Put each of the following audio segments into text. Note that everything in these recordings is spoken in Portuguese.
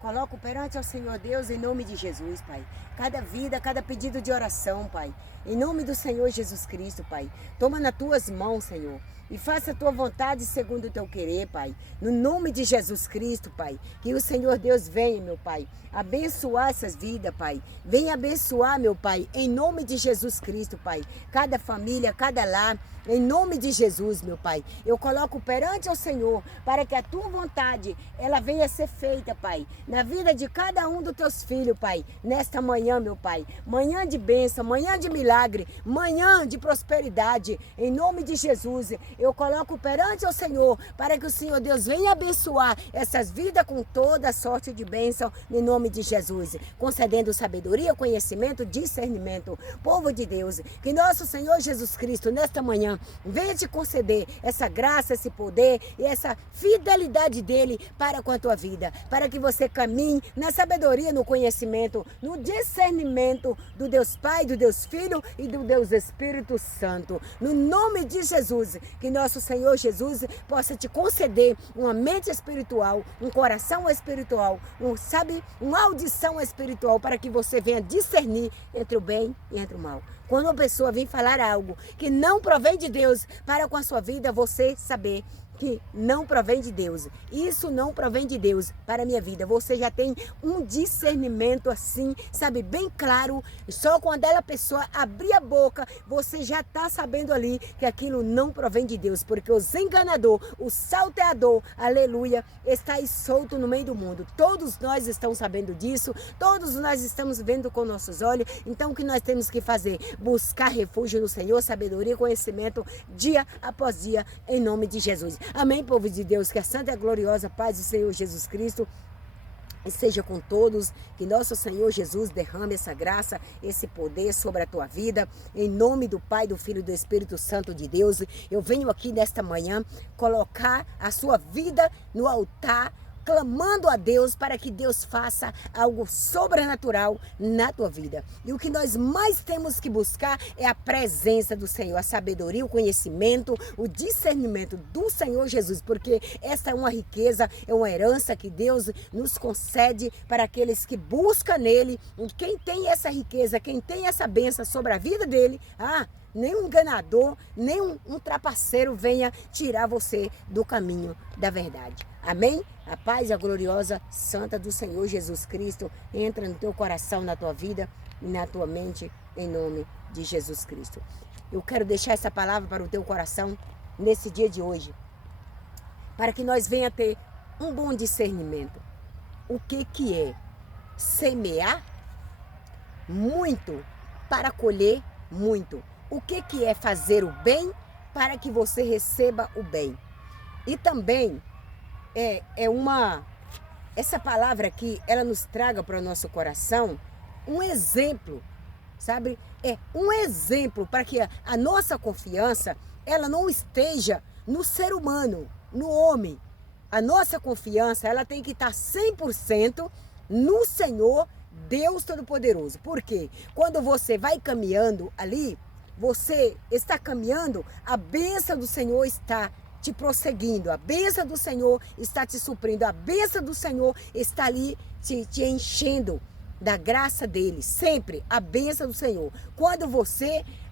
coloco perante ao Senhor Deus em nome de Jesus, Pai. Cada vida, cada pedido de oração, Pai. Em nome do Senhor Jesus Cristo, Pai. Toma nas tuas mãos, Senhor. E faça a tua vontade segundo o teu querer, Pai. No nome de Jesus Cristo, Pai. Que o Senhor Deus venha, meu Pai, abençoar essas vidas, Pai. Venha abençoar, meu Pai, em nome de Jesus Cristo, Pai. Cada família, cada lar, em nome de Jesus, meu Pai. Eu coloco perante ao Senhor para que a tua vontade, ela venha ser feita, Pai. Na vida de cada um dos teus filhos, Pai. Nesta manhã, meu Pai. Manhã de bênção, manhã de milagre, manhã de prosperidade. Em nome de Jesus, eu coloco perante ao Senhor para que o Senhor Deus venha abençoar essas vidas com toda sorte de bênção, em nome de Jesus. Concedendo sabedoria, conhecimento, discernimento. Povo de Deus, que nosso Senhor Jesus Cristo, nesta manhã, venha te conceder essa graça, esse poder e essa fidelidade dele para com a tua vida, para que você caminhe na sabedoria, no conhecimento, no discernimento do Deus Pai, do Deus Filho e do Deus Espírito Santo. No nome de Jesus, que nosso Senhor Jesus possa te conceder uma mente espiritual, um coração espiritual, uma audição espiritual, para que você venha discernir entre o bem e entre o mal. Quando uma pessoa vem falar algo que não provém de Deus para com a sua vida, você saber que não provém de Deus. Isso não provém de Deus para a minha vida. Você já tem um discernimento assim, sabe, bem claro. Só quando a pessoa abrir a boca, você já está sabendo ali que aquilo não provém de Deus. Porque os enganador, o salteador, aleluia, está aí solto no meio do mundo. Todos nós estamos sabendo disso. Todos nós estamos vendo com nossos olhos. Então o que nós temos que fazer? Buscar refúgio no Senhor, sabedoria e conhecimento dia após dia, em nome de Jesus. Amém, povo de Deus, que a santa e gloriosa paz do Senhor Jesus Cristo esteja com todos, que nosso Senhor Jesus derrame essa graça, esse poder sobre a tua vida, em nome do Pai, do Filho e do Espírito Santo de Deus. Eu venho aqui nesta manhã colocar a sua vida no altar, clamando a Deus para que Deus faça algo sobrenatural na tua vida. E o que nós mais temos que buscar é a presença do Senhor, a sabedoria, o conhecimento, o discernimento do Senhor Jesus, porque essa é uma riqueza, é uma herança que Deus nos concede para aqueles que buscam nele. Quem tem essa riqueza, quem tem essa bênção sobre a vida dele, nem um enganador, nem um trapaceiro venha tirar você do caminho da verdade. Amém? A paz e a gloriosa santa do Senhor Jesus Cristo entra no teu coração, na tua vida e na tua mente, em nome de Jesus Cristo. Eu quero deixar essa palavra para o teu coração nesse dia de hoje, para que nós venha ter um bom discernimento. O que é semear muito para colher muito? O que é fazer o bem para que você receba o bem? E também essa palavra aqui, ela nos traga para o nosso coração um exemplo, sabe? É um exemplo para que a nossa confiança, ela não esteja no ser humano, no homem. A nossa confiança, ela tem que estar 100% no Senhor, Deus Todo-Poderoso. Por quê? Quando você vai caminhando ali, você está caminhando, a bênção do Senhor está te prosseguindo, a bênção do Senhor está te suprindo, a bênção do Senhor está ali te enchendo da graça dele, sempre a bênção do Senhor. Quando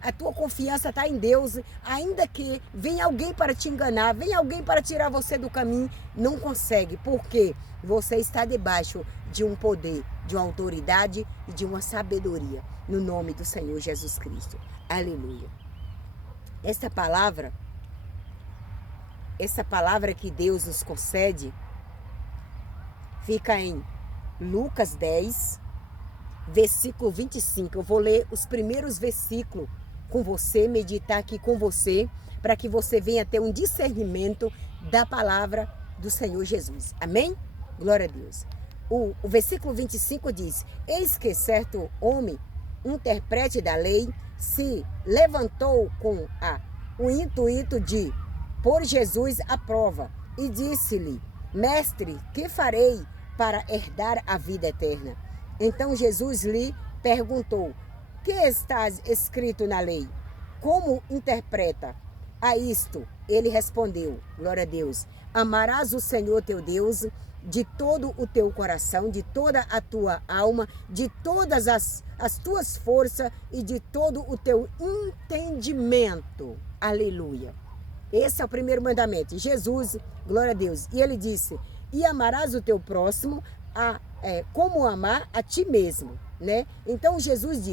a tua confiança está em Deus, ainda que venha alguém para te enganar, venha alguém para tirar você do caminho, não consegue, porque você está debaixo de um poder, de uma autoridade e de uma sabedoria, no nome do Senhor Jesus Cristo. Aleluia. Essa palavra que Deus nos concede, fica em Lucas 10, versículo 25. Eu vou ler os primeiros versículos com você, meditar aqui com você, para que você venha ter um discernimento da palavra do Senhor Jesus. Amém? Glória a Deus. O versículo 25 diz: eis que certo homem, intérprete da lei, se levantou com o intuito de pôr Jesus à prova e disse-lhe: mestre, que farei para herdar a vida eterna? Então Jesus lhe perguntou: que está escrito na lei? Como interpreta a isto? Ele respondeu, glória a Deus: amarás o Senhor teu Deus de todo o teu coração, de toda a tua alma, de todas as tuas forças e de todo o teu entendimento. Aleluia. Esse é o primeiro mandamento. Jesus, glória a Deus. E ele disse, e amarás o teu próximo como amar a ti mesmo, né? Então Jesus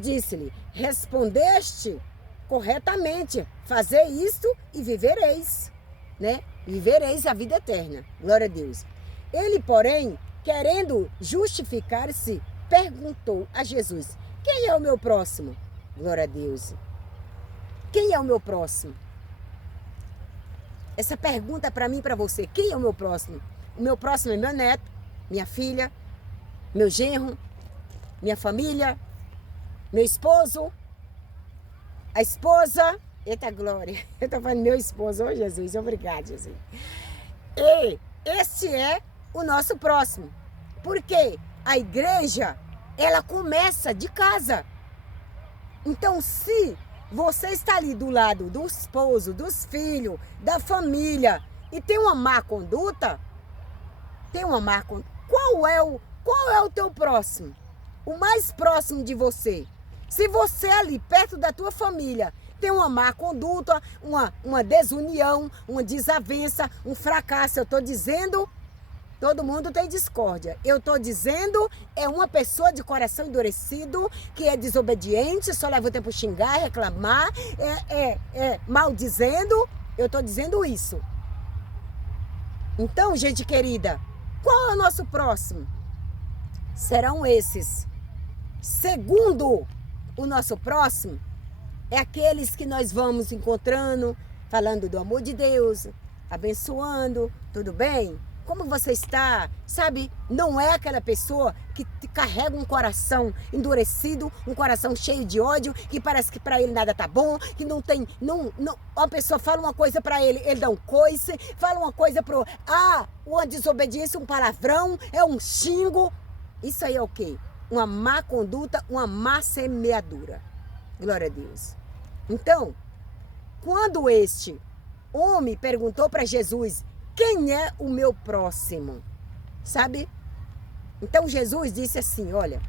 disse-lhe, respondeste corretamente, fazei isto e vivereis, né? Vivereis a vida eterna, glória a Deus. Ele, porém, querendo justificar-se, perguntou a Jesus, quem é o meu próximo? Glória a Deus. Quem é o meu próximo? Essa pergunta é para mim e para você. Quem é o meu próximo? O meu próximo é meu neto, minha filha, meu genro, minha família, meu esposo, a esposa. Eita glória, eu estou falando meu esposo, oh Jesus, obrigado Jesus. E esse é o nosso próximo. Porque a igreja, ela começa de casa. Então se você está ali do lado do esposo, dos filhos, da família e tem uma má conduta, qual é o teu próximo? O mais próximo de você. Se você ali perto da tua família tem uma má conduta, uma desunião, uma desavença, um fracasso, eu estou dizendo, todo mundo tem discórdia. Eu estou dizendo, é uma pessoa de coração endurecido, que é desobediente, só leva o tempo xingar, reclamar, maldizendo. Eu estou dizendo isso. Então, gente querida, qual é o nosso próximo? Serão esses. Segundo o nosso próximo, é aqueles que nós vamos encontrando, falando do amor de Deus, abençoando, tudo bem? Como você está? Sabe, não é aquela pessoa que carrega um coração endurecido, um coração cheio de ódio, que parece que para ele nada tá bom, que não tem, uma pessoa fala uma coisa para ele, ele dá um coice, fala uma coisa uma desobediência, um palavrão, é um xingo. Isso aí é o quê? Uma má conduta, uma má semeadura. Glória a Deus. Então, quando este homem perguntou para Jesus, quem é o meu próximo? Sabe? Então Jesus disse assim, olha,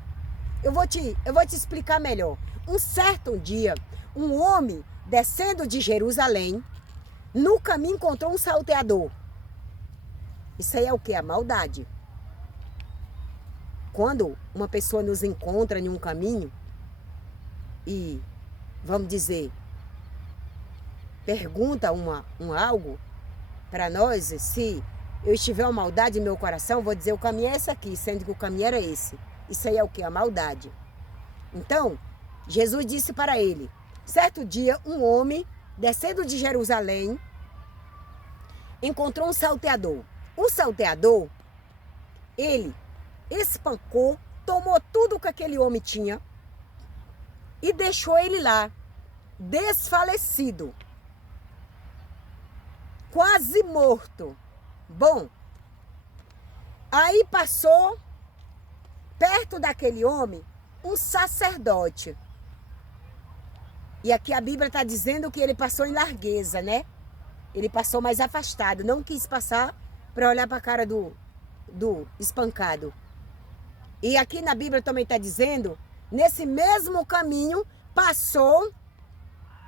eu vou te explicar melhor. Um certo dia, um homem descendo de Jerusalém, no caminho encontrou um salteador. Isso aí é o que? A maldade. Quando uma pessoa nos encontra em um caminho e, vamos dizer, pergunta algo para nós, se eu estiver uma maldade em meu coração, vou dizer o caminho é esse aqui, sendo que o caminho era esse. Isso aí é o que? A maldade. Então, Jesus disse para ele, certo dia, um homem, descendo de Jerusalém, encontrou um salteador. O salteador, ele espancou, tomou tudo que aquele homem tinha e deixou ele lá, desfalecido, quase morto. Bom, aí passou perto daquele homem um sacerdote. E aqui a Bíblia está dizendo que ele passou em largueza, né? Ele passou mais afastado, não quis passar para olhar para a cara do espancado. E aqui na Bíblia também está dizendo, nesse mesmo caminho passou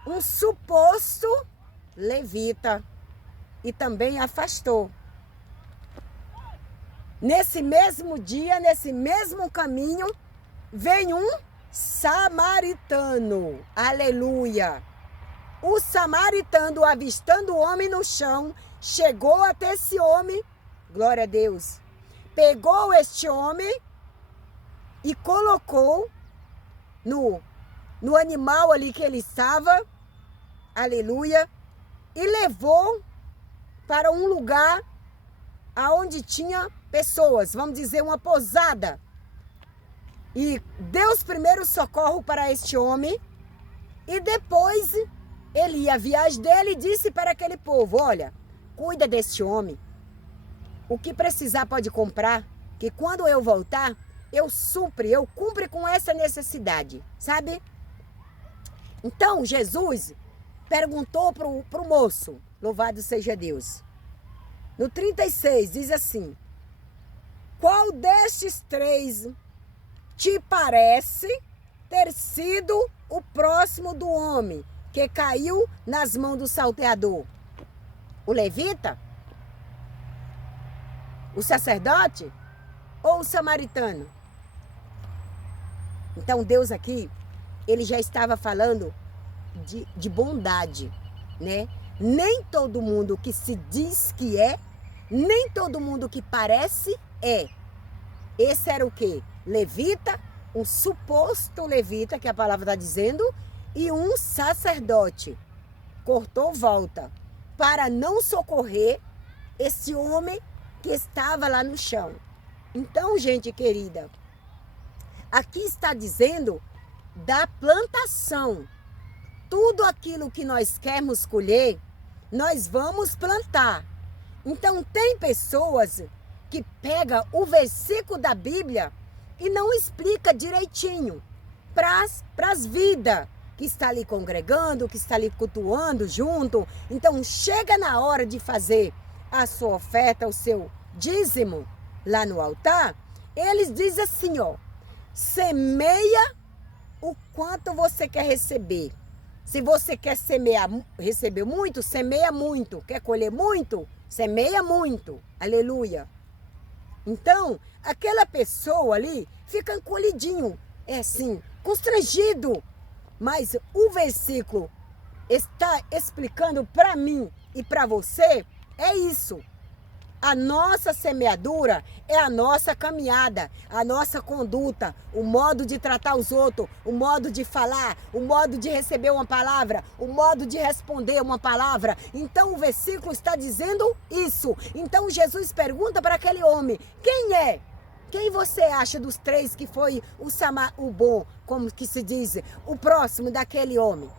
um suposto levita e também afastou. Nesse mesmo dia, nesse mesmo caminho, vem um samaritano. Aleluia! O samaritano, avistando o homem no chão, chegou até esse homem, glória a Deus, pegou este homem e colocou no animal ali que ele estava, aleluia, e levou para um lugar aonde tinha pessoas, vamos dizer uma pousada. E deu os primeiros socorros para este homem e depois ele ia à viagem dele e disse para aquele povo, olha, cuida deste homem, o que precisar pode comprar, que quando eu voltar, eu cumpro com essa necessidade, sabe? Então, Jesus perguntou pro moço, louvado seja Deus, No 36 diz assim: qual destes três te parece ter sido o próximo do homem que caiu nas mãos do salteador? O levita? O sacerdote? Ou o samaritano? Então Deus aqui, ele já estava falando de bondade, né? Nem todo mundo que se diz que é, nem todo mundo que parece é. Esse era o quê? Levita, um suposto levita, que a palavra está dizendo, e um sacerdote. Cortou volta para não socorrer esse homem que estava lá no chão. Então, gente querida, aqui está dizendo da plantação. Tudo aquilo que nós queremos colher, nós vamos plantar. Então, tem pessoas que pegam o versículo da Bíblia e não explica direitinho para as vidas que está ali congregando, que está ali cultuando junto. Então, chega na hora de fazer a sua oferta, o seu dízimo lá no altar, eles dizem assim, ó: semeia o quanto você quer receber. Se você quer receber muito, semeia muito. Quer colher muito? Semeia muito. Aleluia. Então, aquela pessoa ali fica encolhidinho, é assim, constrangido. Mas o versículo está explicando para mim e para você, é isso. A nossa semeadura é a nossa caminhada, a nossa conduta, o modo de tratar os outros, o modo de falar, o modo de receber uma palavra, o modo de responder uma palavra. Então o versículo está dizendo isso. Então Jesus pergunta para aquele homem: quem é? Quem você acha dos três que foi o bom, como que se diz, o próximo daquele homem?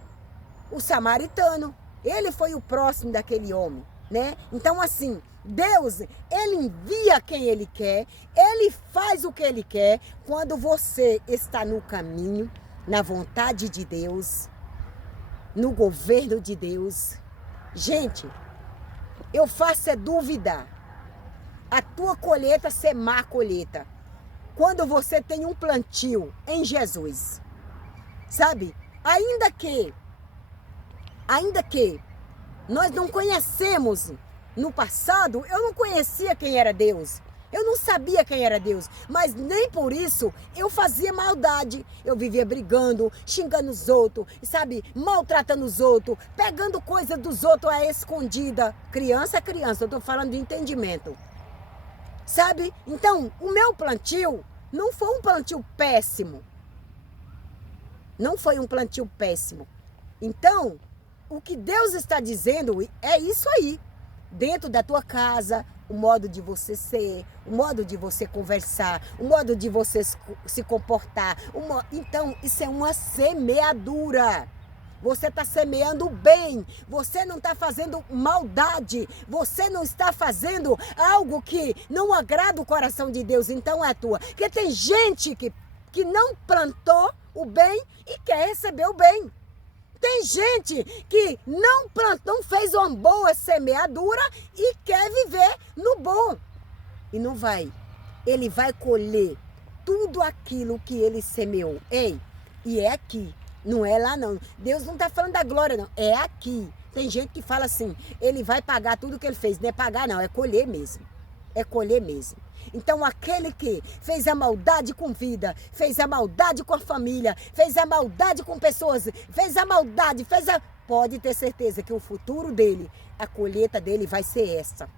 O samaritano. Ele foi o próximo daquele homem, né? Então assim, Deus, ele envia quem ele quer, ele faz o que ele quer. Quando você está no caminho, na vontade de Deus, no governo de Deus. Gente, eu faço é duvidar a tua colheita ser má colheita. Quando você tem um plantio em Jesus, sabe? Ainda que nós não conhecemos. No passado, eu não conhecia quem era Deus. Eu não sabia quem era Deus. Mas nem por isso eu fazia maldade. Eu vivia brigando, xingando os outros, sabe? Maltratando os outros, pegando coisa dos outros à escondida. Criança é criança, eu estou falando de entendimento. Sabe? Então, o meu plantio não foi um plantio péssimo. Não foi um plantio péssimo. Então, o que Deus está dizendo é isso aí. Dentro da tua casa, o modo de você ser, o modo de você conversar, o modo de você se comportar. Então, isso é uma semeadura. Você está semeando bem, você não está fazendo maldade, você não está fazendo algo que não agrada o coração de Deus, então é tua. Porque tem gente que não plantou o bem e quer receber o bem. Tem gente que não plantou, não fez uma boa semeadura e quer viver no bom. E não vai. Ele vai colher tudo aquilo que ele semeou. Ei, e é aqui. Não é lá não. Deus não está falando da glória não. É aqui. Tem gente que fala assim, ele vai pagar tudo que ele fez. Não é pagar não, é colher mesmo. É colher mesmo. Então aquele que fez a maldade com vida, fez a maldade com a família, fez a maldade com pessoas, pode ter certeza que o futuro dele, a colheita dele vai ser essa.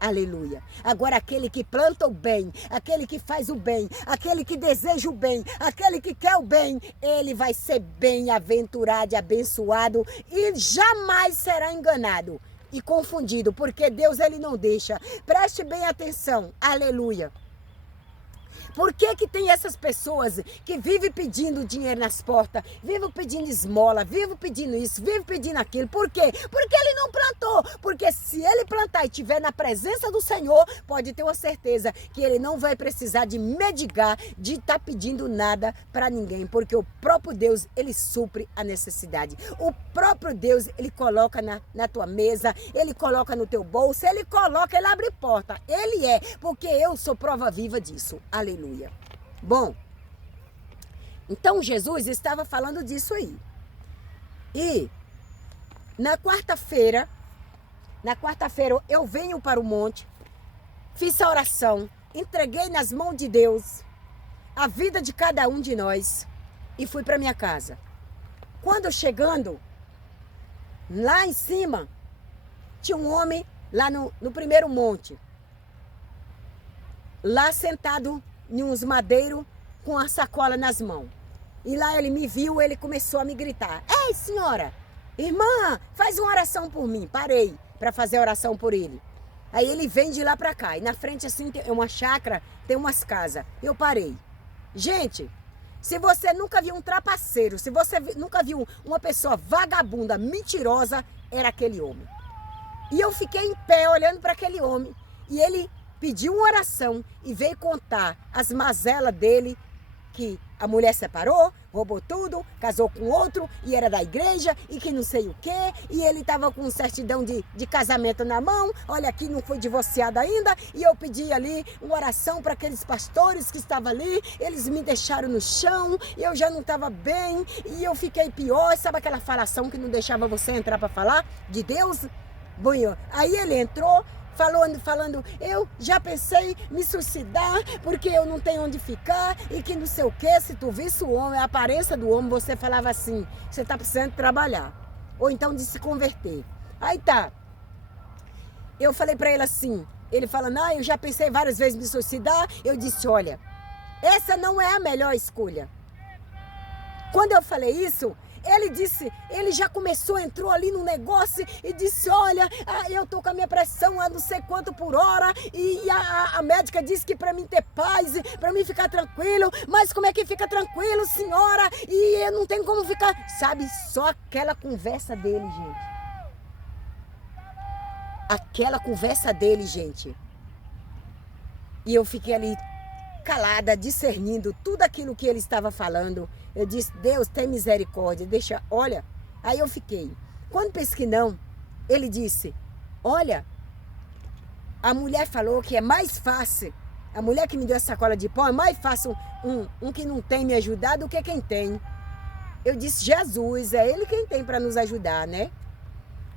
Aleluia. Agora aquele que planta o bem, aquele que faz o bem, aquele que deseja o bem, aquele que quer o bem, ele vai ser bem-aventurado e abençoado e jamais será enganado e confundido, porque Deus ele não deixa. Preste bem atenção. Aleluia. Por que que tem essas pessoas que vivem pedindo dinheiro nas portas, vivem pedindo esmola, vivem pedindo isso, vivem pedindo aquilo? Por quê? Porque ele não plantou. Porque se ele plantar e estiver na presença do Senhor, pode ter uma certeza que ele não vai precisar de mendigar, de estar pedindo nada para ninguém. Porque o próprio Deus, ele supre a necessidade. O próprio Deus, ele coloca na tua mesa, ele coloca no teu bolso, ele coloca, ele abre porta. Ele é, porque eu sou prova viva disso. Aleluia. Bom, então Jesus estava falando disso aí. E na quarta-feira eu venho para o monte, fiz a oração, entreguei nas mãos de Deus a vida de cada um de nós e fui para minha casa. Quando chegando lá em cima, tinha um homem lá no primeiro monte, lá sentado em uns madeiros com a sacola nas mãos. E lá ele me viu, ele começou a me gritar: ei, senhora, irmã, faz uma oração por mim. Parei para fazer a oração por ele. Aí ele vem de lá para cá. E na frente assim tem uma chácara, tem umas casas. Eu parei. Gente, se você nunca viu um trapaceiro, se você nunca viu uma pessoa vagabunda, mentirosa, era aquele homem. E eu fiquei em pé olhando para aquele homem. E ele pediu uma oração e veio contar as mazelas dele, que a mulher separou, roubou tudo, casou com outro e era da igreja e que não sei o quê. E ele estava com certidão de casamento na mão. Olha aqui, não foi divorciado ainda. E eu pedi ali uma oração para aqueles pastores que estavam ali. Eles me deixaram no chão e eu já não estava bem. E eu fiquei pior. Sabe aquela falação que não deixava você entrar para falar de Deus? Bom, aí ele entrou. Falando, eu já pensei em me suicidar porque eu não tenho onde ficar e que não sei o que. Se tu visse o homem, a aparência do homem, você falava assim: você tá precisando trabalhar, ou então de se converter. Aí tá, eu falei para ele assim, ele falando: eu já pensei várias vezes em me suicidar. Eu disse: olha, essa não é a melhor escolha. Quando eu falei isso, ele disse, ele já começou, entrou ali no negócio e disse: olha, eu tô com a minha pressão a não sei quanto por hora e a médica disse que para mim ter paz, para mim ficar tranquilo. Mas como é que fica tranquilo, senhora? E eu não tenho como ficar, sabe? Só aquela conversa dele, gente. Aquela conversa dele, gente. E eu fiquei ali calada, discernindo tudo aquilo que ele estava falando. Eu disse: Deus, tem misericórdia, deixa, olha. Aí eu fiquei. Quando pensei que não, ele disse: olha, a mulher falou que é mais fácil, a mulher que me deu essa sacola de pão, é mais fácil um que não tem me ajudar do que quem tem. Eu disse: Jesus, é ele quem tem para nos ajudar, né?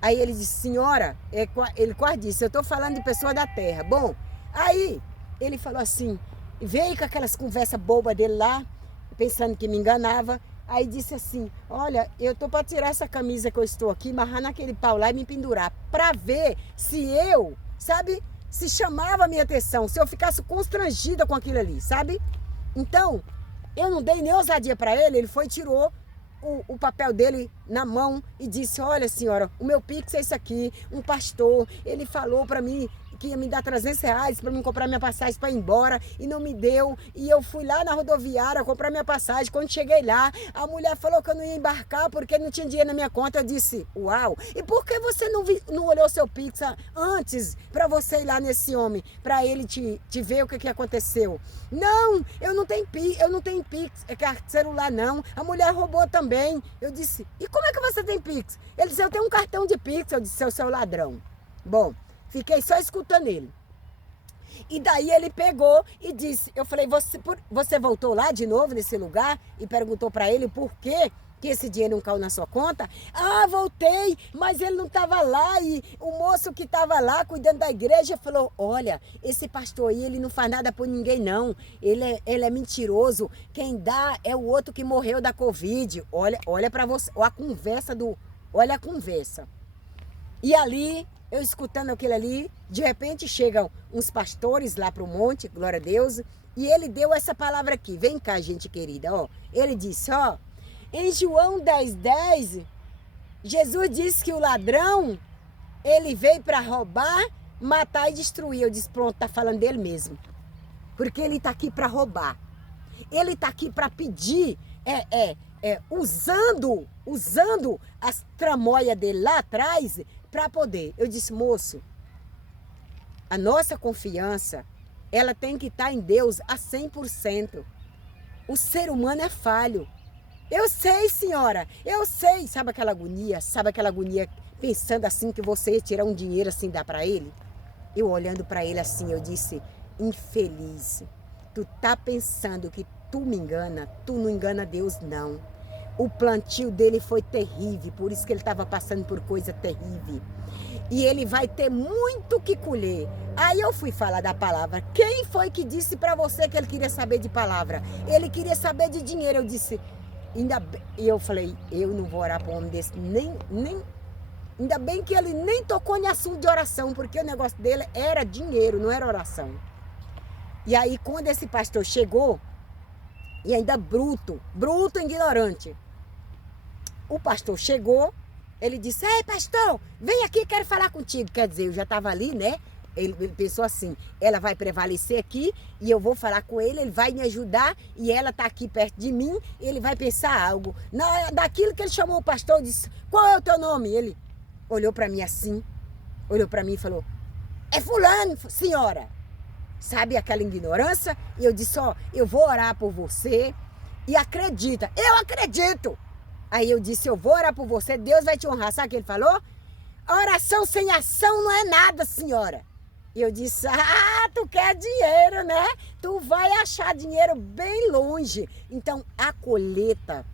Aí ele disse: senhora, ele quase disse: eu estou falando de pessoa da terra. Bom, aí ele falou assim, veio com aquelas conversas bobas dele lá, pensando que me enganava. Aí disse assim: olha, eu tô para tirar essa camisa que eu estou aqui, amarrar naquele pau lá e me pendurar, para ver se eu, sabe, se chamava a minha atenção, se eu ficasse constrangida com aquilo ali, sabe? Então, eu não dei nem ousadia para ele. Ele foi e tirou o papel dele na mão e disse: olha, senhora, o meu Pix é esse aqui, um pastor, ele falou para mim que ia me dar R$300 para mim comprar minha passagem para ir embora e não me deu. E eu fui lá na rodoviária comprar minha passagem. Quando cheguei lá, a mulher falou que eu não ia embarcar porque não tinha dinheiro na minha conta. Eu disse: uau, e por que você não olhou seu Pix antes para você ir lá nesse homem, para ele te ver o que aconteceu? Não, eu não tenho Pix, celular não. A mulher roubou também. Eu disse: e como é que você tem Pix? Ele disse: eu tenho um cartão de Pix. Eu disse: seu ladrão. Bom, fiquei só escutando ele. E daí ele pegou e disse, eu falei: você voltou lá de novo nesse lugar? E perguntou para ele por quê que esse dinheiro não caiu na sua conta. Ah, voltei, mas ele não estava lá. E o moço que estava lá cuidando da igreja falou: olha, esse pastor aí, ele não faz nada por ninguém não. Ele é mentiroso. Quem dá é o outro que morreu da Covid. Olha para você, olha a conversa. E ali, eu escutando aquilo ali, de repente chegam uns pastores lá para o monte, glória a Deus, e ele deu essa palavra aqui. Vem cá, gente querida, ó. Ele disse, ó, em João 10:10, Jesus disse que o ladrão, ele veio para roubar, matar e destruir. Eu disse: pronto, tá falando dele mesmo. porque ele está aqui para roubar. Ele está aqui para pedir, usando as tramóias dele lá atrás para poder. Eu disse, moço, a nossa confiança, ela tem que estar em Deus a 100%. O ser humano é falho. Eu sei, senhora, eu sei. Sabe aquela agonia? Sabe aquela agonia pensando assim que você ia tirar um dinheiro assim, dar para ele? Eu olhando para ele assim, eu disse, infeliz, tu tá pensando que tu me engana, tu não engana Deus não. O plantio dele foi terrível, por isso que ele estava passando por coisa terrível. E ele vai ter muito que colher. Aí eu fui falar da palavra. Quem foi que disse para você que ele queria saber de palavra? Ele queria saber de dinheiro. Eu disse, ainda bem. E eu falei, eu não vou orar para um homem desse, ainda bem que ele nem tocou em assunto de oração, porque o negócio dele era dinheiro, não era oração. E aí quando esse pastor chegou, e ainda bruto, ignorante, o pastor chegou, ele disse, ei pastor, vem aqui, quero falar contigo. Quer dizer, eu já estava ali, né? Ele pensou assim, ela vai prevalecer aqui e eu vou falar com ele, ele vai me ajudar e ela está aqui perto de mim, ele vai pensar algo. Daquilo que ele chamou o pastor, disse, qual é o teu nome? Ele olhou para mim assim, olhou para mim e falou, é fulano, senhora. Sabe aquela ignorância? E eu disse, ó, eu vou orar por você e acredita. Eu acredito. Aí eu disse, eu vou orar por você, Deus vai te honrar. Sabe o que ele falou? Oração sem ação não é nada, senhora. E eu disse, tu quer dinheiro, né? Tu vai achar dinheiro bem longe. Então, a colheita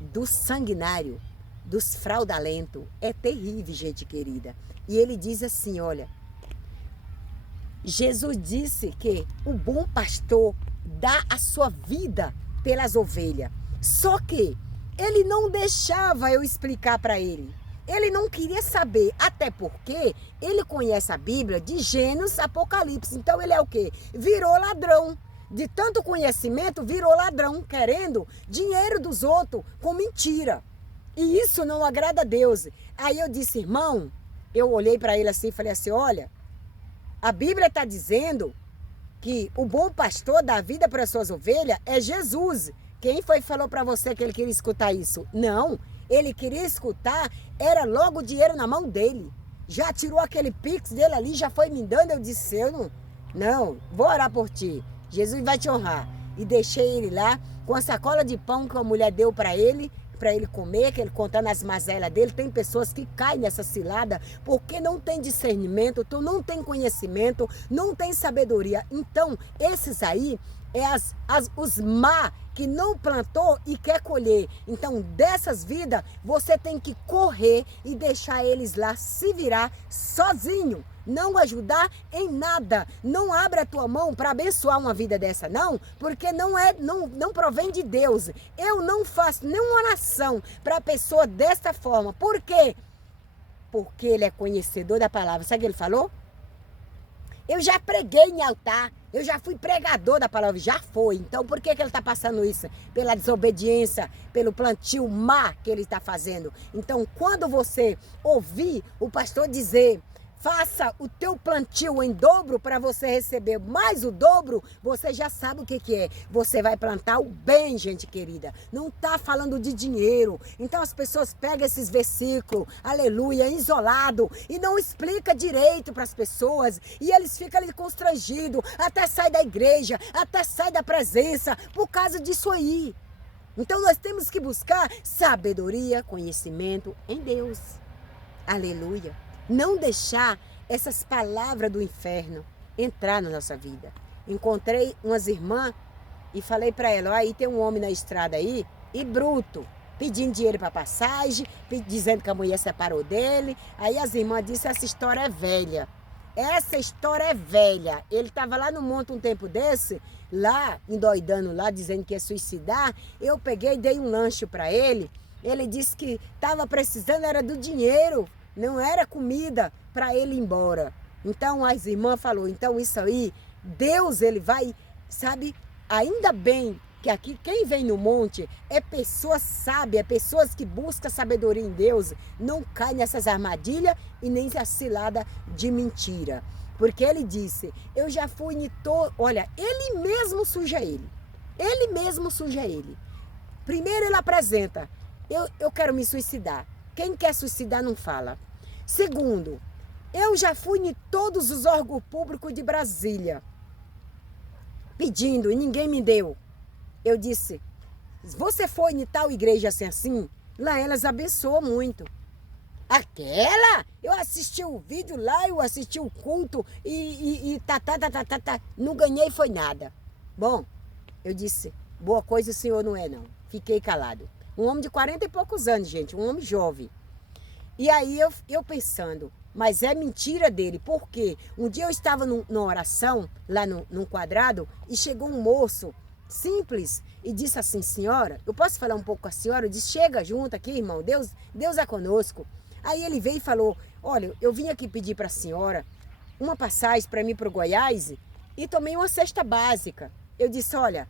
do sanguinário, dos fraudulentos, é terrível, gente querida. E ele diz assim, olha, Jesus disse que o bom pastor dá a sua vida pelas ovelhas. Só que ele não deixava eu explicar para ele. Ele não queria saber, até porque ele conhece a Bíblia de Gênesis, Apocalipse. Então ele é o quê? Virou ladrão. De tanto conhecimento, virou ladrão, querendo dinheiro dos outros com mentira. E isso não agrada a Deus. Aí eu disse, irmão, eu olhei para ele assim e falei assim, olha, a Bíblia está dizendo que o bom pastor dá vida para as suas ovelhas é Jesus. Quem foi que falou para você que ele queria escutar isso? Não, ele queria escutar, era logo o dinheiro na mão dele. Já tirou aquele pix dele ali, já foi me dando, eu disse, eu não, vou orar por ti, Jesus vai te honrar. E deixei ele lá com a sacola de pão que a mulher deu para ele comer, que ele contando as mazelas dele. Tem pessoas que caem nessa cilada porque não tem discernimento, tu não tem conhecimento, não tem sabedoria. Então, esses aí é os má que não plantou e quer colher. Então, dessas vidas, você tem que correr e deixar eles lá se virar sozinho. Não ajudar em nada. Não abra a tua mão para abençoar uma vida dessa, não, porque não provém de Deus. Eu não faço nenhuma oração para a pessoa desta forma. Por quê? Porque ele é conhecedor da palavra. Sabe o que ele falou? Eu já preguei em altar, eu já fui pregador da palavra, já foi. Então por que ele está passando isso? Pela desobediência, pelo plantio má que ele está fazendo. Então quando você ouvir o pastor dizer, faça o teu plantio em dobro para você receber mais o dobro, você já sabe o que é. Você vai plantar o bem, gente querida. Não está falando de dinheiro. Então as pessoas pegam esses versículos, aleluia, isolado, e não explica direito para as pessoas. E eles ficam ali constrangidos, até sai da igreja, até sai da presença, por causa disso aí. Então nós temos que buscar sabedoria, conhecimento em Deus. Aleluia. Não deixar essas palavras do inferno entrar na nossa vida. Encontrei umas irmãs e falei para ela, aí tem um homem na estrada aí, e bruto, pedindo dinheiro para passagem, dizendo que a mulher separou dele. Aí as irmãs disseram, essa história é velha. Essa história é velha. Ele estava lá no monte um tempo desse, lá, endoidando lá, dizendo que ia suicidar. Eu peguei e dei um lanche para ele. Ele disse que estava precisando, era do dinheiro. Não era comida para ele ir embora. Então as irmãs falaram, então isso aí, Deus ele vai, sabe, ainda bem que aqui quem vem no monte é pessoas sábias, é pessoas que buscam sabedoria em Deus, não cai nessas armadilhas e nem nessa cilada de mentira. Porque ele disse, eu já fui em todo... Olha, ele mesmo suja ele. Ele mesmo suja ele. Primeiro ele apresenta, eu quero me suicidar. Quem quer suicidar não fala. Segundo, eu já fui em todos os órgãos públicos de Brasília, pedindo, e ninguém me deu. Eu disse, você foi em tal igreja assim? Lá elas abençoam muito. Aquela? Eu assisti o vídeo lá, eu assisti o culto e tá. Não ganhei foi nada. Bom, eu disse, boa coisa o senhor não é não. Fiquei calado. Um homem de 40 e poucos anos, gente, um homem jovem. E aí eu pensando, mas é mentira dele, porque um dia eu estava numa oração, lá num quadrado, e chegou um moço simples e disse assim, senhora, eu posso falar um pouco com a senhora? Eu disse, chega junto aqui, irmão, Deus é conosco. Aí ele veio e falou, olha, eu vim aqui pedir para a senhora uma passagem para mim para o Goiás e tomei uma cesta básica. Eu disse, olha,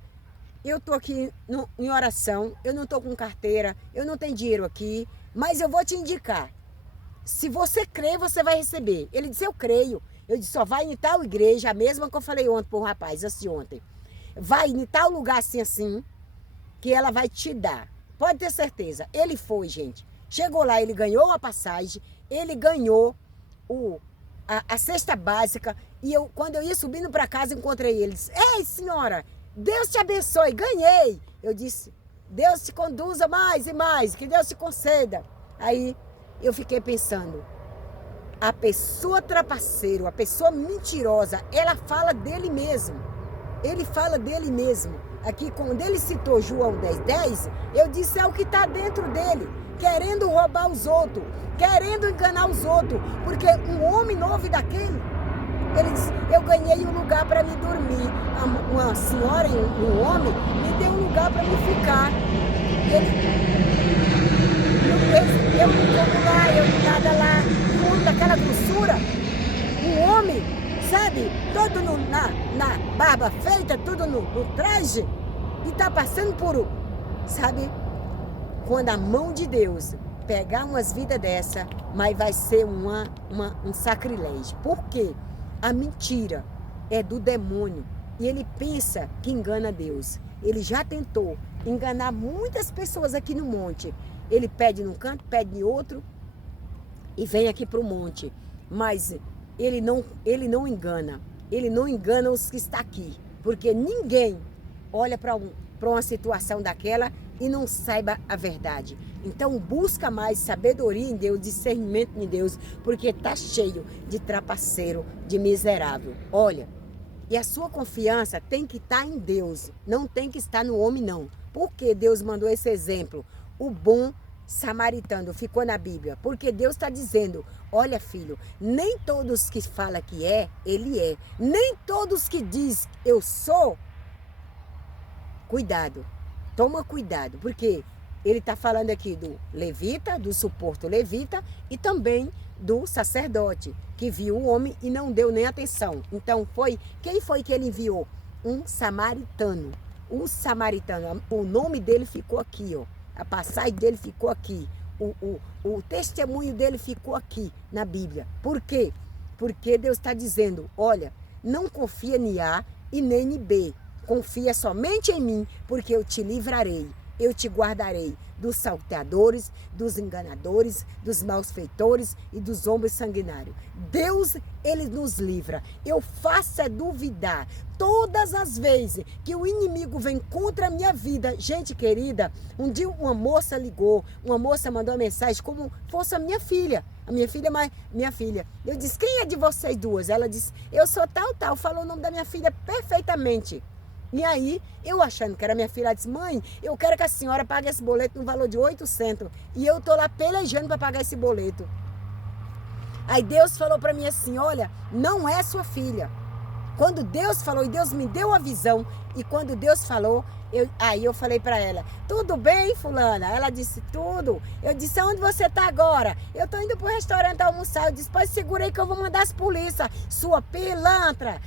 eu estou aqui em oração, eu não estou com carteira, eu não tenho dinheiro aqui, mas eu vou te indicar. Se você crer, você vai receber. Ele disse, eu creio. Eu disse, só vai em tal igreja, a mesma que eu falei ontem para o rapaz, assim ontem. Vai em tal lugar assim, que ela vai te dar. Pode ter certeza. Ele foi, gente. Chegou lá, ele ganhou a passagem, ele ganhou a cesta básica. E quando eu ia subindo para casa, encontrei ele. Disse, ei, senhora, Deus te abençoe, ganhei. Eu disse, Deus te conduza mais e mais, que Deus te conceda. Aí eu fiquei pensando, a pessoa trapaceiro, a pessoa mentirosa, ela fala dele mesmo. Ele fala dele mesmo. Aqui, quando ele citou João 10:10, eu disse, é o que está dentro dele, querendo roubar os outros, querendo enganar os outros, porque um homem novo daquele, ele disse, eu ganhei um lugar para me dormir. Uma senhora e um homem me deu um lugar para me ficar. Eu não como lá, eu nada lá, com daquela grossura, um homem, sabe, todo na barba feita, tudo no traje, e tá passando por, sabe, quando a mão de Deus pegar umas vidas dessa, mas vai ser um sacrilégio. Por quê? A mentira é do demônio e ele pensa que engana Deus. Ele já tentou enganar muitas pessoas aqui no monte. Ele pede num canto, pede em outro e vem aqui para o monte. Mas ele não engana. Ele não engana os que estão aqui. Porque ninguém olha para uma situação daquela e não saiba a verdade. Então busca mais sabedoria em Deus, discernimento em Deus, porque está cheio de trapaceiro, de miserável. Olha, e a sua confiança tem que estar em Deus, não tem que estar no homem não. Por que Deus mandou esse exemplo? O bom samaritano ficou na Bíblia, porque Deus está dizendo, olha filho, nem todos que falam que é, ele é. Nem todos que diz eu sou, cuidado, toma cuidado, porque ele está falando aqui do levita, do suporto levita e também do sacerdote, que viu o homem e não deu nem atenção. Então quem foi que ele enviou? Um samaritano. Um samaritano, o nome dele ficou aqui, ó. A passagem dele ficou aqui. O testemunho dele ficou aqui na Bíblia. Por quê? Porque Deus está dizendo, olha, não confia em A e nem em B. Confia somente em mim, porque eu te livrarei. Eu te guardarei dos salteadores, dos enganadores, dos malfeitores e dos homens sanguinários. Deus, ele nos livra. Eu faço é duvidar. Todas as vezes que o inimigo vem contra a minha vida, gente querida, um dia uma moça ligou, uma moça mandou uma mensagem como fosse a minha filha. A minha filha, mas minha filha. Eu disse, quem é de vocês duas? Ela disse, eu sou tal. Falou o nome da minha filha perfeitamente. E aí, eu achando que era minha filha, ela disse, mãe, eu quero que a senhora pague esse boleto no valor de 800. E eu tô lá pelejando para pagar esse boleto. Aí Deus falou para mim assim, olha, não é sua filha. Quando Deus falou, e Deus me deu a visão, e quando Deus falou, aí eu falei para ela, tudo bem, fulana? Ela disse, tudo. Eu disse, aonde você está agora? Eu estou indo para o restaurante almoçar. Eu disse, pode segura aí que eu vou mandar as polícias. Sua pilantra,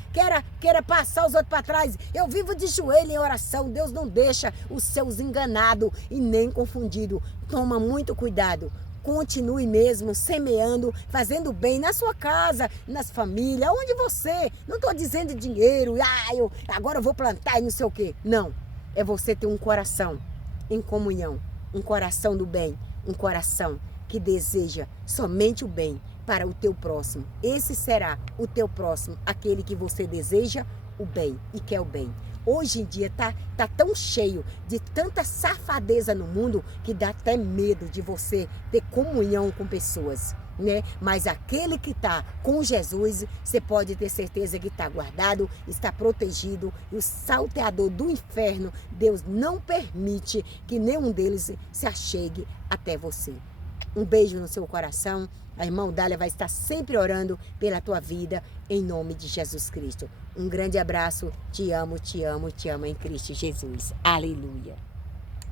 queira passar os outros para trás. Eu vivo de joelho em oração. Deus não deixa os seus enganados e nem confundidos. Toma muito cuidado continue mesmo semeando, fazendo bem na sua casa, nas famílias, onde você. Não estou dizendo dinheiro, agora eu vou plantar e não sei o quê. Não, é você ter um coração em comunhão, um coração do bem, um coração que deseja somente o bem para o teu próximo. Esse será o teu próximo, aquele que você deseja o bem e quer o bem. Hoje em dia tá tão cheio de tanta safadeza no mundo que dá até medo de você ter comunhão com pessoas, né? Mas aquele que está com Jesus, você pode ter certeza que está guardado, está protegido, e o salteador do inferno, Deus não permite que nenhum deles se achegue até você. Um beijo no seu coração. A irmã Dália vai estar sempre orando pela tua vida, em nome de Jesus Cristo. Um grande abraço. Te amo, te amo, te amo em Cristo Jesus. Aleluia.